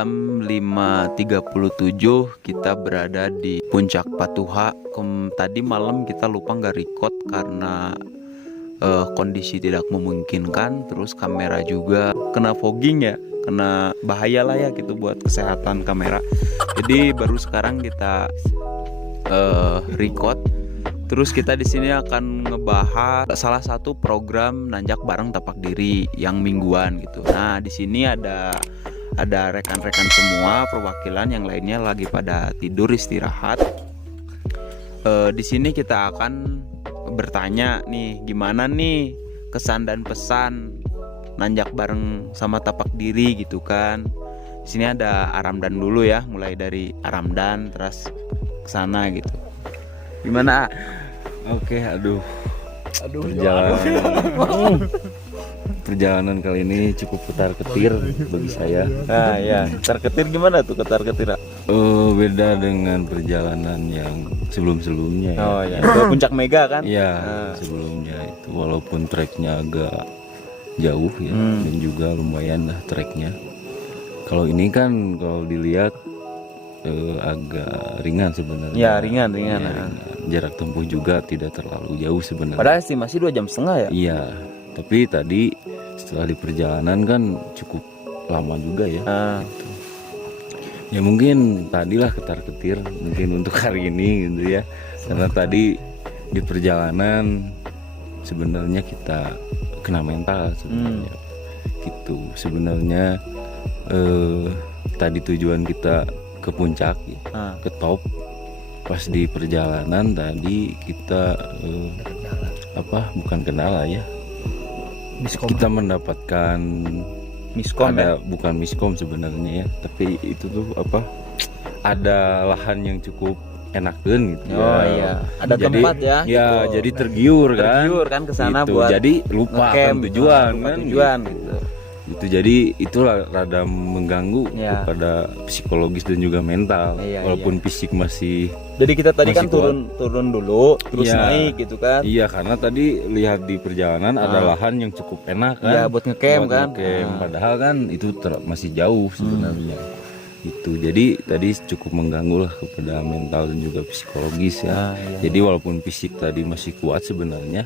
jam 5.37 kita berada di Puncak Patuha. Tadi malam kita lupa nggak record karena kondisi tidak memungkinkan. Terus kamera juga kena fogging ya, kena bahaya lah ya gitu buat kesehatan kamera. Jadi baru sekarang kita record. Terus kita di sini akan ngebahas salah satu program nanjak bareng tapak diri yang mingguan gitu. Nah, di sini ada rekan-rekan semua perwakilan, yang lainnya lagi pada tidur istirahat. Di sini kita akan bertanya nih, gimana nih kesan dan pesan nanjak bareng sama tapak diri gitu kan. Di sini ada Aramdan dulu ya, mulai dari Aramdan terus ke sana gitu. Gimana? Oke, perjalanan kali ini cukup ketar-ketir bagi saya. Nah ya, ketar-ketir gimana tuh ketar-ketir? Beda dengan perjalanan yang sebelum-sebelumnya ya. Oh ya, ke Puncak Mega kan? Iya, sebelumnya itu walaupun treknya agak jauh ya, dan juga lumayan lah treknya. Kalau ini kan kalau dilihat agak ringan sebenarnya. Ya, ringan. Jarak tempuh juga tidak terlalu jauh sebenarnya. Padahal estimasi 2 jam setengah ya? Iya, tapi tadi setelah di perjalanan kan cukup lama juga ya. Gitu. Ya mungkin tadilah ketar-ketir mungkin untuk hari ini gitu ya. Karena tadi di perjalanan sebenarnya kita kena mental sebenarnya. Gitu. Sebenarnya tadi tujuan kita ke puncak, ke top. Pas di perjalanan tadi kita bukan kendala ya. Miskom. Kita mendapatkan Miskom ada ya? Bukan miskom sebenarnya ya, tapi itu tuh ada lahan yang cukup enakan gitu. Oh iya, ada jadi, tempat ya. Ya, gitu. jadi tergiur kan ke sana gitu. buat jadi lupa kan tujuan gitu. Itu jadi itulah rada mengganggu kepada psikologis dan juga mental. Walaupun fisik masih. Jadi kita tadi kan turun dulu terus naik gitu kan. Iya, karena tadi lihat di perjalanan ada lahan yang cukup enak kan. Iya, buat ngecamp kan. Padahal kan itu masih jauh sebenarnya. Itu jadi tadi cukup mengganggu lah kepada mental dan juga psikologis ya. Jadi walaupun fisik tadi masih kuat sebenarnya,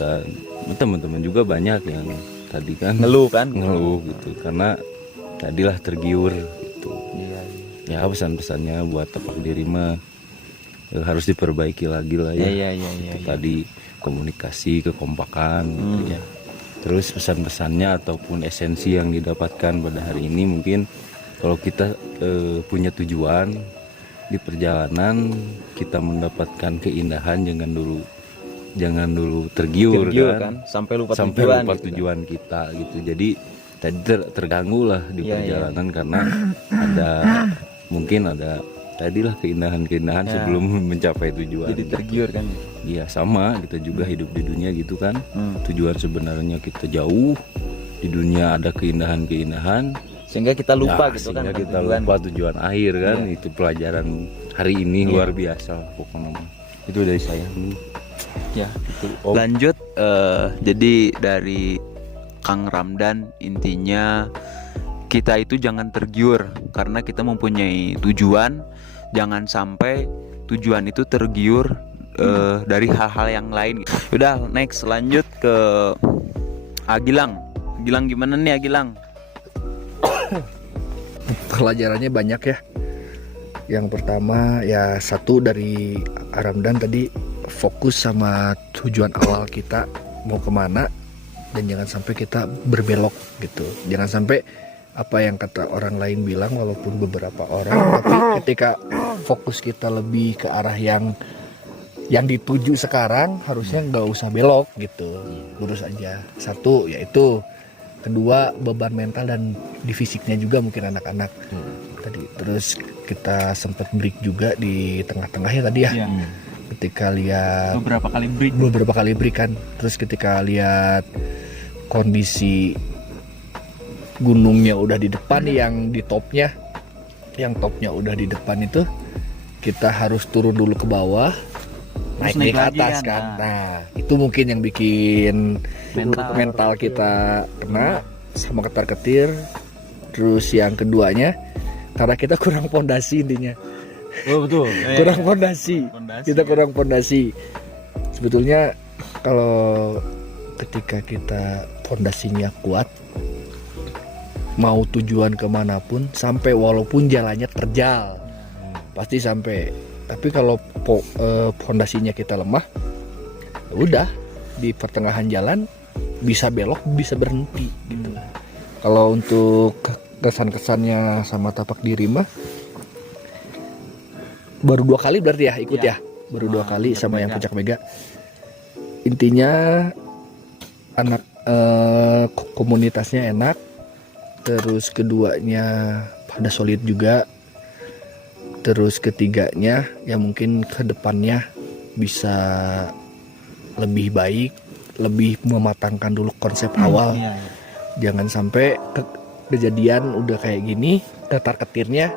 dan teman-teman juga banyak yang tadi kan ngeluh gitu karena tadilah tergiur gitu. Ya pesan-pesannya buat tapak diri mah harus diperbaiki lagi lah ya. Tadi komunikasi, kekompakan gitu ya. Terus pesan-pesannya ataupun esensi yang didapatkan pada hari ini mungkin kalau kita punya tujuan di perjalanan, kita mendapatkan keindahan jangan dulu tergiur kan sampai lupa tujuan kita gitu. Jadi tadi terganggu lah di perjalanan karena mungkin ada tadilah keindahan sebelum mencapai tujuan. Jadi tergiur kan? Iya, sama kita juga hidup di dunia gitu kan. Tujuan sebenarnya kita jauh, di dunia ada keindahan sehingga kita lupa gitu kan. Sehingga kita lupa tujuan akhir kan. Itu pelajaran hari ini luar biasa pokoknya. Itu dari saya. Ya, itu. Lanjut, jadi dari Kang Ramdan intinya kita itu jangan tergiur karena kita mempunyai tujuan. Jangan sampai tujuan itu tergiur dari hal-hal yang lain. Udah, next lanjut ke Agilang. Agilang gimana nih Agilang? Pelajarannya banyak ya. Yang pertama ya satu dari Aramdan tadi, fokus sama tujuan awal kita mau kemana, dan jangan sampai kita berbelok gitu. Jangan sampai apa yang kata orang lain bilang, walaupun beberapa orang, tapi ketika fokus kita lebih ke arah yang dituju sekarang, harusnya nggak usah belok gitu, lurus aja. Satu yaitu. Kedua, beban mental dan di fisiknya juga mungkin anak-anak tadi. Terus kita sempat break juga di tengah-tengah ya tadi ya. Ketika lihat beberapa kali break kan. Terus ketika lihat kondisi gunungnya udah di depan, yang di topnya, yang topnya udah di depan itu, kita harus turun dulu ke bawah, naik ke atas kan. Nah, itu mungkin yang bikin mental kita kena sama ketar-ketir. Terus yang keduanya karena kita kurang fondasi intinya. Oh betul. Kurang fondasi. Kita kurang fondasi. Sebetulnya kalau ketika kita fondasinya kuat, mau tujuan kemanapun sampai, walaupun jalannya terjal pasti sampai. Tapi kalau fondasinya kita lemah, ya udah di pertengahan jalan bisa belok, bisa berhenti gitu. Kalau untuk kesan-kesannya sama tapak diri mah baru 2 kali berarti ya ikut ya. Baru 2 kali sama yang Puncak Mega. Intinya anak komunitasnya enak. Terus keduanya pada solid juga. Terus ketiganya ya mungkin kedepannya bisa lebih baik, lebih mematangkan dulu konsep awal. Jangan sampai kejadian udah kayak gini, ketar-ketirnya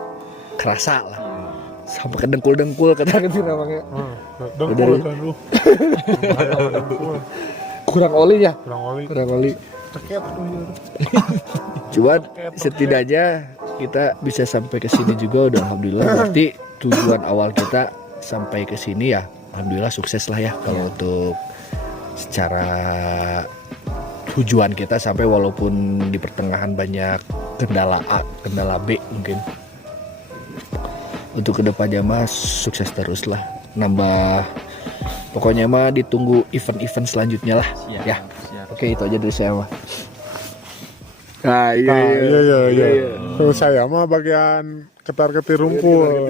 kerasa lah. Sampai ke dengkul-dengkul ketar-ketir namanya. Dengkul kan lu. Kurang oli ya? Kurang oli. Cuman setidaknya kita bisa sampai ke sini juga udah alhamdulillah. Berarti tujuan awal kita sampai ke sini ya alhamdulillah sukses lah ya. Kalau untuk secara tujuan kita sampai, walaupun di pertengahan banyak kendala A, kendala B mungkin. Untuk kedepannya mah sukses terus lah. Nambah, pokoknya mah ditunggu event-event selanjutnya lah. Ya. Oke, itu aja dari saya mah. Nah, Iya. Terus saya mah bagian ketar-ketir rumput.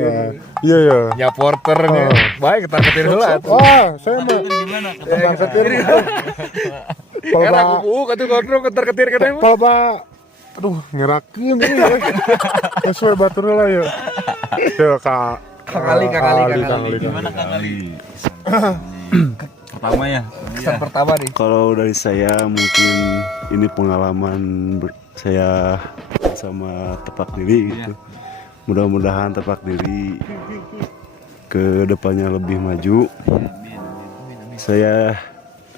Iya. Ya porternya. Baik, ketar-ketir dulu atuh. Saya mah ketar-ketir. Era kubu katu kontrol ketar-ketir katanya. Palba. Aduh, ngerakeun ieu. Sesuai batur lah ya. Ya, Kak. Kang Ali. Gimana Kang Ali? Pertama ya. Kesan pertama nih. Kalau dari saya mungkin ini pengalaman saya sama tapak diri gitu. Mudah-mudahan tapak diri ke depannya lebih maju. Saya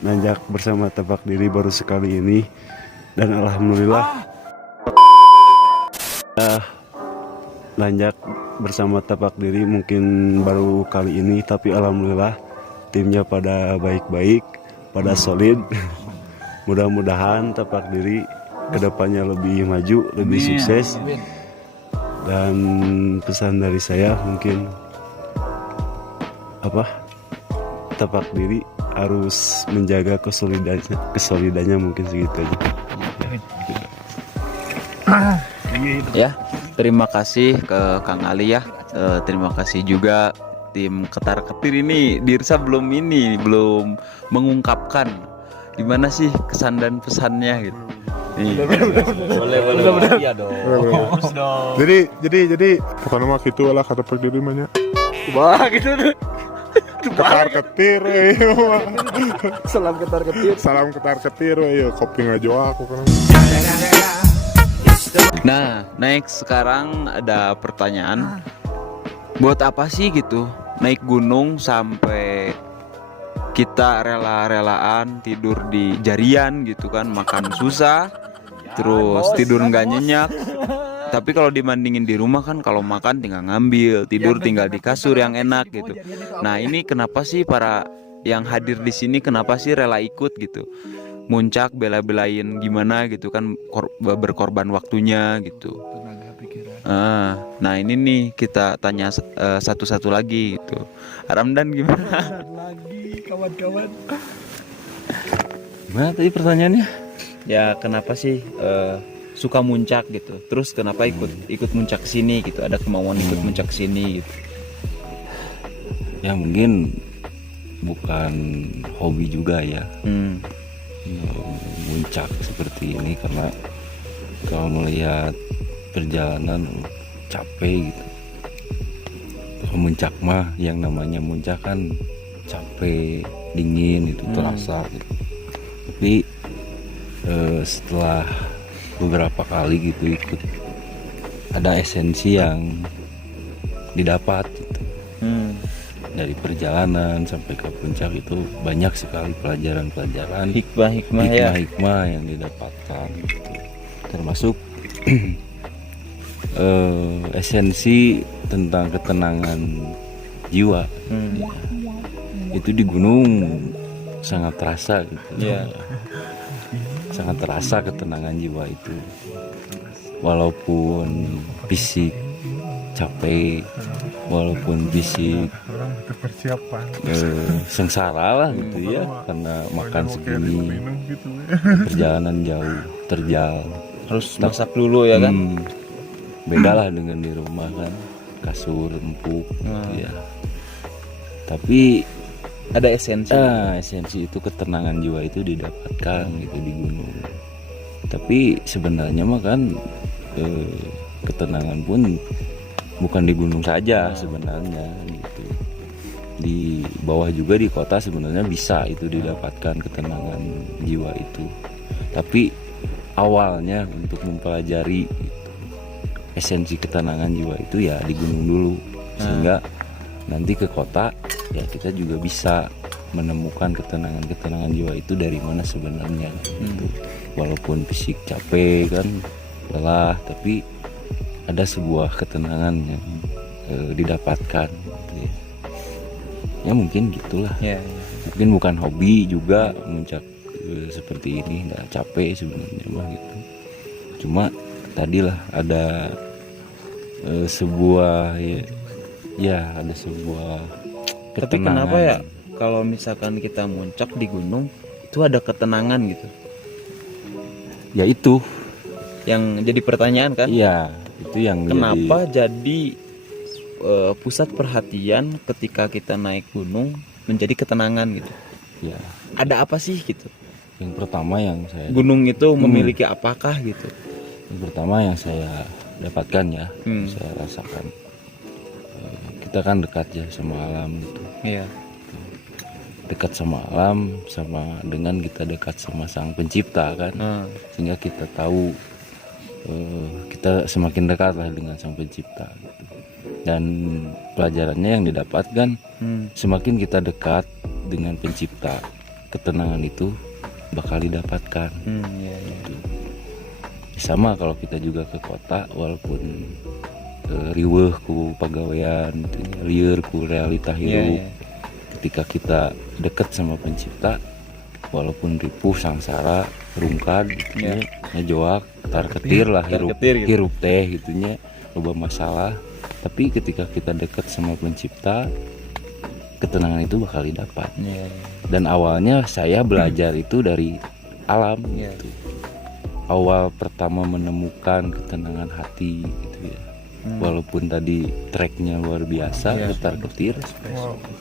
nanjak bersama tapak diri baru sekali ini dan alhamdulillah nanjak bersama tapak diri mungkin baru kali ini, tapi alhamdulillah timnya pada baik-baik, pada solid. Mudah-mudahan tapak diri kedepannya lebih maju, lebih sukses. Dan pesan dari saya mungkin tapak diri harus menjaga kesolidannya mungkin segitu aja. Ya, terima kasih ke Kang Ali ya. Terima kasih juga tim ketar-ketir ini. Dirsa belum mengungkapkan gimana sih kesan dan pesannya gitu. Nih. Boleh. Iya dong. Jadi pokoknya mah gitu lah kata tapak diri mah nya. Wah, gitu tuh. Ketar-ketir Salam ketar-ketir. Salam ketar-ketir ya, kopi ngajo aku kan. Nah, next sekarang ada pertanyaan. Buat apa sih gitu naik gunung sampai kita rela-relaan tidur di jarian gitu kan, makan susah, terus tidur nggak nyenyak. Tapi kalau dibandingin di rumah kan, kalau makan tinggal ngambil, tidur tinggal di kasur yang enak gitu. Nah, ini kenapa sih para yang hadir di sini kenapa sih rela ikut gitu? Muncak bela-belain gimana gitu kan, berkorban waktunya gitu. Nah ini nih kita tanya satu-satu lagi gitu. Ramdan gimana? Lagi kawan-kawan. Gimana tadi pertanyaannya? Ya kenapa sih suka muncak gitu? Terus kenapa ikut muncak ke sini gitu? Ada kemauan ikut muncak ke sini gitu? Ya mungkin bukan hobi juga ya. Muncak seperti ini karena kalau melihat perjalanan capek gitu. Kalau muncak mah yang namanya muncak kan capek, dingin itu terasa gitu. Tapi setelah beberapa kali gitu ikut, ada esensi yang didapat gitu. Dari perjalanan sampai ke puncak itu banyak sekali pelajaran-pelajaran, Hikmah-hikmah ya. hikmah yang didapatkan gitu. Termasuk esensi tentang ketenangan jiwa. Ya. Itu di gunung sangat terasa gitu. Iya. Sangat terasa ketenangan jiwa itu. Walaupun fisik capek, walaupun fisik orang butuh persiapan sengsara lah gitu ya, karena makan segini, minum gitu perjalanan jauh, terjal. Harus masak dulu ya kan. Beda lah dengan di rumah kan, kasur empuk gitu ya. Tapi Ada esensi. esensi itu ketenangan jiwa itu didapatkan gitu di gunung. Tapi sebenarnya mah kan ketenangan pun bukan di gunung saja sebenarnya gitu. Di bawah juga di kota sebenarnya bisa itu didapatkan ketenangan jiwa itu. Tapi awalnya untuk mempelajari gitu, esensi ketenangan jiwa itu ya di gunung dulu, sehingga nanti ke kota ya kita juga bisa menemukan ketenangan jiwa itu dari mana sebenarnya gitu. Walaupun fisik capek kan, lelah, tapi ada sebuah ketenangan yang didapatkan gitu ya. Ya mungkin gitulah. Ya. Mungkin bukan hobi juga muncak seperti ini, nggak capek sebenarnya mah gitu. Cuma tadilah ada sebuah ada sebuah Tapi kenapa ya kalau misalkan kita muncak di gunung itu ada ketenangan gitu? Ya itu. Yang jadi pertanyaan kan? Iya, itu yang Kenapa jadi pusat perhatian ketika kita naik gunung menjadi ketenangan gitu? Ya, Ada apa sih gitu? yang pertama yang saya Gunung itu memiliki apakah gitu? yang pertama yang saya dapatkan ya, saya rasakan, kita kan dekat ya sama alam gitu. Iya. Dekat sama alam sama dengan kita dekat sama sang pencipta kan, sehingga kita tahu kita semakin dekat lah dengan sang pencipta gitu. Dan pelajarannya yang didapatkan, semakin kita dekat dengan pencipta, ketenangan itu bakal didapatkan. Gitu. Sama kalau kita juga ke kota, walaupun riweuh ku pagawean gitu, lieur ku realita hidup. Ketika kita dekat sama pencipta, walaupun ripuh sangsara rungkad gitu nya, ngejoak tar ketir lah hirup gitu. hirup teh gitunya, loba masalah. Tapi ketika kita dekat sama pencipta, ketenangan itu bakal didapat. Dan awalnya saya belajar itu dari alam gitu. Awal pertama menemukan ketenangan hati gitu ya. Walaupun tadi treknya luar biasa, ketar ketir,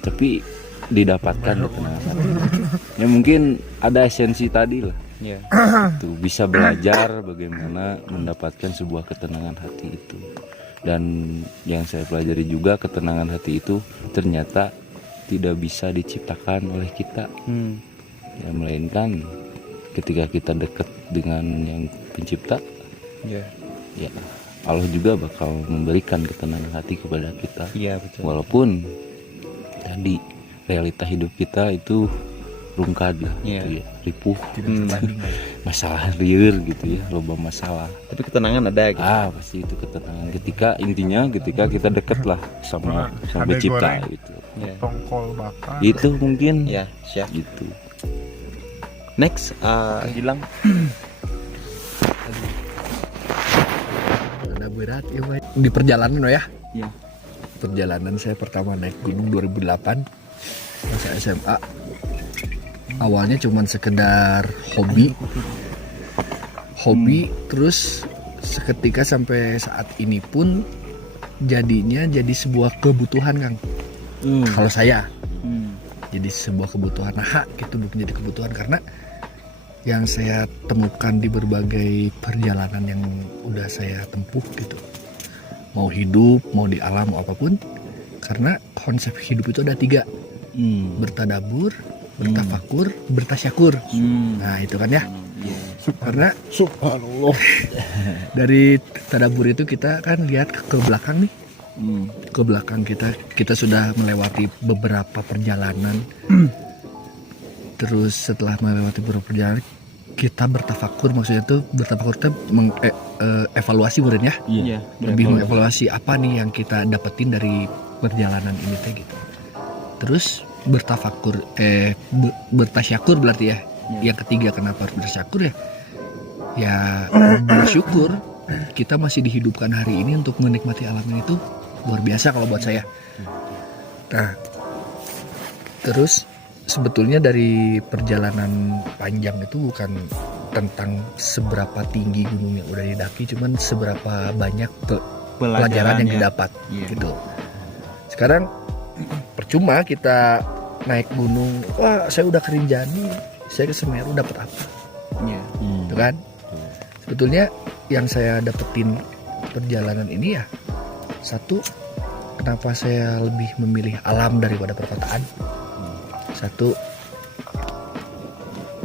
tapi didapatkan ketenangan hati. Ya mungkin ada esensi tadi lah. Itu bisa belajar bagaimana mendapatkan sebuah ketenangan hati itu. Dan yang saya pelajari juga, ketenangan hati itu ternyata tidak bisa diciptakan oleh kita, ya, melainkan ketika kita dekat dengan yang pencipta, ya Allah juga bakal memberikan ketenangan hati kepada kita. Betul. Walaupun tadi realita hidup kita itu rungkad lah, gitu ya, ripuh, masalah liur gitu ya, loba masalah. Tapi ketenangan ada gitu. Pasti itu ketenangan ketika kita deket lah sama pencipta gitu. tongkol bakar Itu mungkin Ya, siap. gitu. Next, Gilang. Ada berat ya, Pak. Di perjalanan ya. Iya. Perjalanan saya pertama naik gunung 2008 masa SMA. Awalnya cuman sekedar hobi, terus seketika sampai saat ini pun jadinya jadi sebuah kebutuhan, Kang. Kalau saya jadi sebuah kebutuhan, gitu, bukan jadi kebutuhan, karena yang saya temukan di berbagai perjalanan yang udah saya tempuh gitu, mau hidup, mau di alam, mau apapun, karena konsep hidup itu ada 3, bertadabur, bertafakur, bertasyakur. Nah itu kan ya, karena subhanallah dari tadabur itu kita kan lihat ke belakang nih, ke belakang kita sudah melewati beberapa perjalanan. Terus setelah melewati beberapa perjalanan, kita bertafakur, maksudnya tuh bertafakur tuh evaluasi ya. Iya. Lebih mengevaluasi apa nih yang kita dapetin dari perjalanan ini teh gitu. Terus bertafakur bertasyakur berarti ya. Yang ketiga kenapa harus bersyukur ya? Ya bersyukur kita masih dihidupkan hari ini untuk menikmati alam ini tuh luar biasa kalau buat saya. Nah, terus sebetulnya dari perjalanan panjang itu bukan tentang seberapa tinggi gunung yang udah didaki, cuman seberapa banyak pelajaran yang didapat gitu. Sekarang percuma kita naik gunung, wah saya udah ke Rinjani, saya ke Semeru dapat apa? Itu kan? Sebetulnya yang saya dapetin perjalanan ini ya, satu, kenapa saya lebih memilih alam daripada perkotaan. Satu,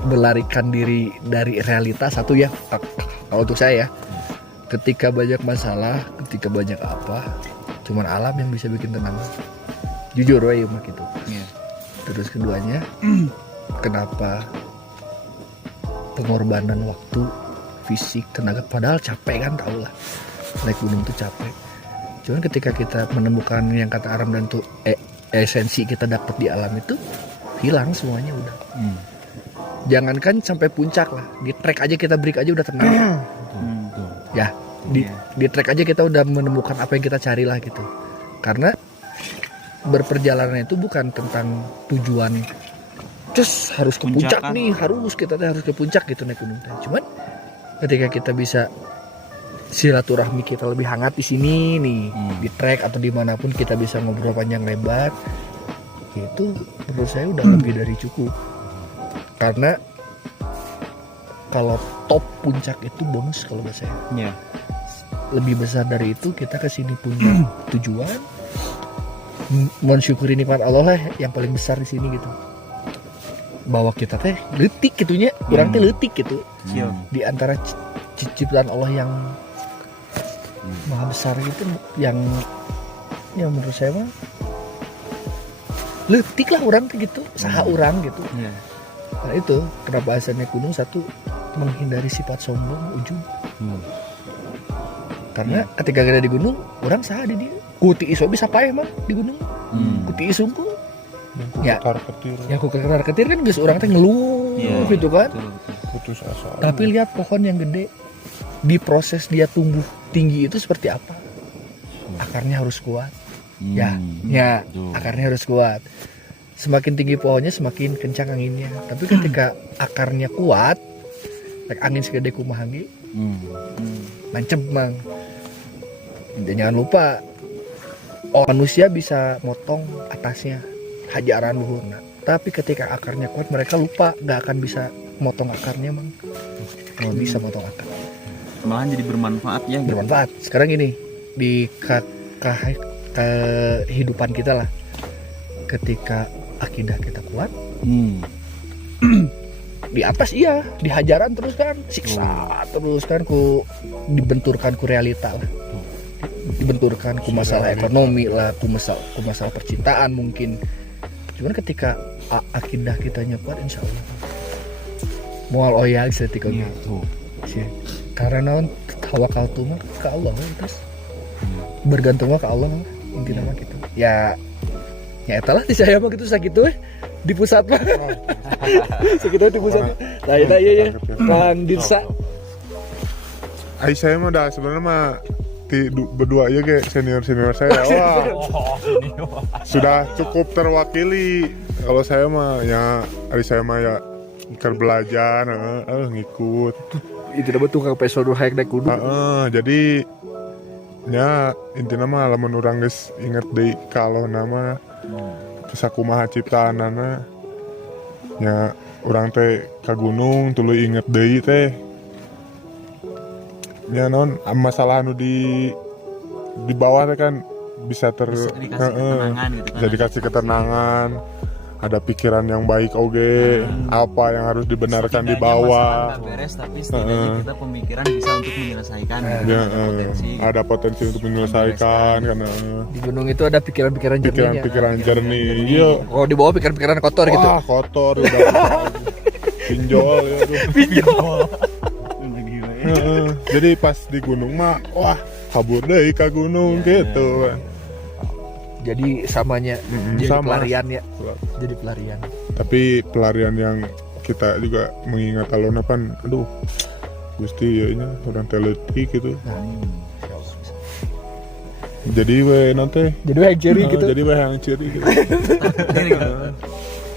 melarikan diri dari realitas. Satu ya, kalau untuk saya ya, ketika banyak masalah, ketika banyak apa, cuman alam yang bisa bikin tenang. Jujur ya mah gitu. Terus keduanya, kenapa pengorbanan waktu, fisik, tenaga, padahal capek kan, tau lah naik gunung tuh capek. Cuman ketika kita menemukan yang kata Aram dan tuh esensi kita dapat di alam itu, hilang semuanya udah. Jangankan sampai puncak lah, di trek aja kita break aja udah tenang. Ya, di trek aja kita udah menemukan apa yang kita cari lah gitu. Karena berperjalanan itu bukan tentang tujuan terus harus ke puncak nih, harus ke puncak gitu naik gunung. Cuman ketika kita bisa silaturahmi kita lebih hangat di sini nih, di trek atau dimanapun kita bisa ngobrol panjang lebar, itu menurut saya udah lebih dari cukup. Karena kalau top puncak itu bonus kalau buat saya. Lebih besar dari itu kita kesini punya tujuan, mensyukuri nikmat Allah lah yang paling besar di sini gitu. Bahwa kita teh letik gitunya, kurang teh letik gitu. Di antara ciptaan Allah yang maha besar gitu, yang menurut saya mah letik lah orang gitu, saha orang gitu. Nah itu kenapa asalnya gunung, satu, menghindari sifat sombong, ujub. Karena ketika kita di gunung, orang saha di dia. Kuti iso bisa paeh mah di gunung. Kuti isungku. Ya, yang ketar ketir kan geus orang teh ngeluh gitu kan. Putus asa. Tapi lihat pohon yang gede, di proses dia tumbuh tinggi itu seperti apa? Akarnya harus kuat. Ya, akarnya harus kuat. Semakin tinggi pohonnya semakin kencang anginnya. Tapi ketika akarnya kuat, angin segede kumaha ge, mancep mang. Dan jangan lupa, manusia bisa motong atasnya, hajaran luhurna. Tapi ketika akarnya kuat, mereka lupa nggak akan bisa motong akarnya mang. Nggak bisa motong akar. Malahan jadi bermanfaat ya. Bermanfaat. Sekarang ini di kehidupan kita lah, ketika akidah kita kuat, di atas iya dihajaran terus kan, siksa terus kan, dibenturkan ku realita lah, dibenturkan ku masalah ekonomi lah, ku masalah percintaan mungkin. Cuman ketika akidah kita kuat, insya Allah mual oyag setika gitu. Karena tawakal tuh mah ke Allah terus bergantung ke Allah intinya mah gitu. Ya etalah di saya mah gitu sakitu di pusat mah. Sakitu di pusat. Nah ya Bang Dirsa. Ai saya mah dah sebenarnya mah berdua aja kayak senior saya. Wah. Sudah cukup terwakili. Kalau saya mah ya ari saya mah ya belajar, ngikut. Itu dapat tukang pesodor hayang naik gunung. Jadi ya intinya mah lamun urang geus inget deui kalau nama sakumaha ciptaanana nya urang teh ka gunung tuluy inget deui teh nya naon masalah anu di bawah teh kan bisa dikasih ketenangan gitu kan. Jadi kasih ketenangan, ada pikiran yang baik oge, apa yang harus dibenarkan di bawah. Masalah beres tapi setidaknya kita pemikiran bisa untuk menyelesaikan. Ada potensi untuk menyelesaikan karena di gunung itu ada pikiran-pikiran jernih. Pikiran jernih. Iya. Oh, di bawah pikiran-pikiran kotor gitu. Wah, kotor udah. pinjol ya tuh. Pinjol. Jadi pas di gunung mah wah kabur deh ke gunung gitu kan. Jadi samanya jadi sama. pelarian ya. Jadi pelarian. Tapi pelarian yang kita juga mengingat alona pan aduh Gusti ya ini orang teleti gitu. Jadi we nanti Jadi yang ciri gitu. jadi we yang ciri gitu.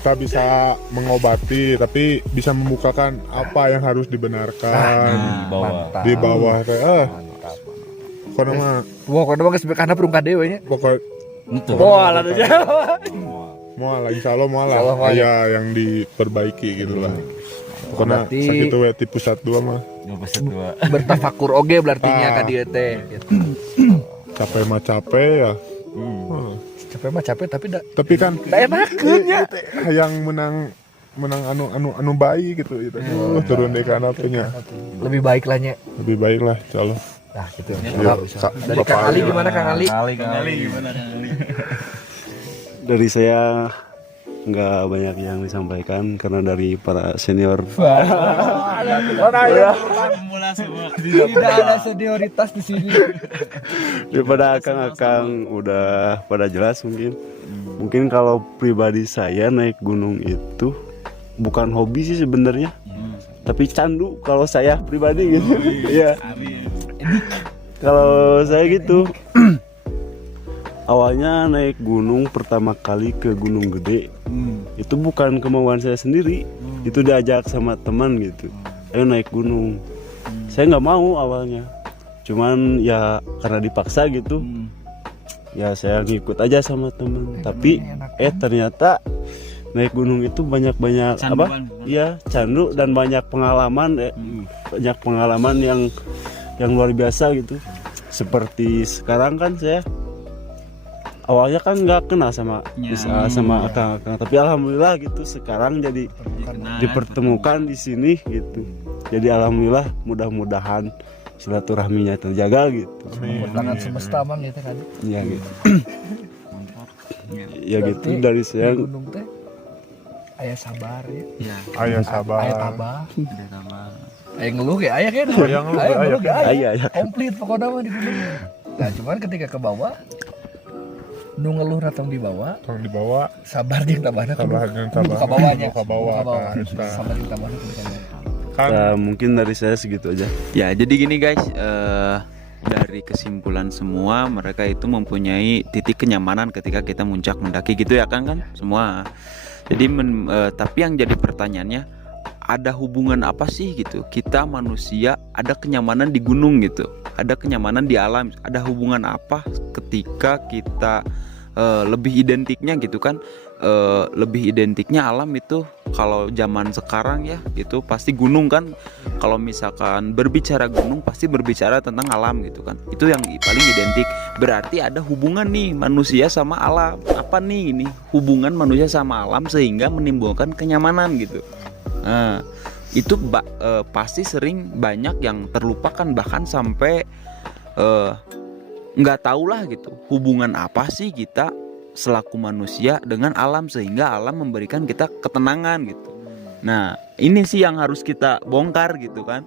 Kita bisa mengobati tapi bisa membukakan apa yang harus dibenarkan Mantap. di bawah teh pokoknya mah Wah, kalau mah geus kana perungka dewe nya. pokok Wah, lah mual insya Allah mual Insya Allah lah mual. ya yang diperbaiki gitu lah pokoknya Berarti- sakit we di pusat 2 mah Bertafakur oge berartinya ka dieu teh gitu. capek mah capek ya. Capek mah capek Tapi kan da enakeun nya. yang menang anu baik gitu itu. Turun deh ke anaknya. Lebih baik lah nya. Lebih baik lah insyaallah. Nah, gitu. Iya, Dari Kang Ali gimana Kang Ali? Dari saya nggak banyak yang disampaikan karena dari para senior Tidak ada senioritas di sini. daripada akang-akang udah pada jelas mungkin kalau pribadi saya naik gunung itu bukan hobi sih sebenarnya tapi candu kalau saya pribadi gitu iya kalau saya gitu awalnya naik gunung pertama kali ke Gunung Gede itu bukan kemauan saya sendiri itu diajak sama teman gitu ayo naik gunung saya nggak mau awalnya cuman ya karena dipaksa gitu ya saya ngikut aja sama teman tapi ternyata naik gunung itu banyak apa ya candu dan banyak pengalaman banyak pengalaman yang luar biasa gitu seperti sekarang kan saya awalnya kan nggak kenal sama sama akang-akang tapi alhamdulillah gitu sekarang jadi dipertemukan di sini gitu jadi alhamdulillah mudah-mudahan silaturahminya terjaga gitu Tangan semesta mang gitu kan. ya gitu ya gitu dari saya Di gunung teh aya sabar ya. Ayah sabar. Aya tabah. Aya ngeluh ya aya kan. Aya ngeluh, Aya aya ngeluh ya aya. Aya. Komplit pokoknya mah di gunung. Nah, cuman ketika ke bawah nu ngeluh ratong di bawah Tong dibawa sabar jeung tabahna sabar jeung sabar. Ka bawahnya. Ka bawah. Ka bawah. Ka- Sabar jeung tabahna kudu ka bawah. Kan mungkin dari saya segitu aja Ya, jadi gini guys, dari kesimpulan semua mereka itu mempunyai titik kenyamanan ketika kita muncak mendaki gitu ya kan semua. Jadi tapi yang jadi pertanyaannya ada hubungan apa sih gitu? Kita manusia ada kenyamanan di gunung gitu, ada kenyamanan di alam, ada hubungan apa ketika kita lebih identiknya gitu kan? Lebih identiknya alam itu kalau zaman sekarang ya itu pasti gunung kan. Kalau misalkan berbicara gunung pasti berbicara tentang alam gitu kan, itu yang paling identik. Berarti ada hubungan nih manusia sama alam. Apa nih ini hubungan manusia sama alam sehingga menimbulkan kenyamanan gitu. Nah itu pasti sering banyak yang terlupakan bahkan sampai nggak tahu lah gitu hubungan apa sih kita selaku manusia dengan alam sehingga alam memberikan kita ketenangan gitu. Nah ini sih yang harus kita bongkar gitu kan.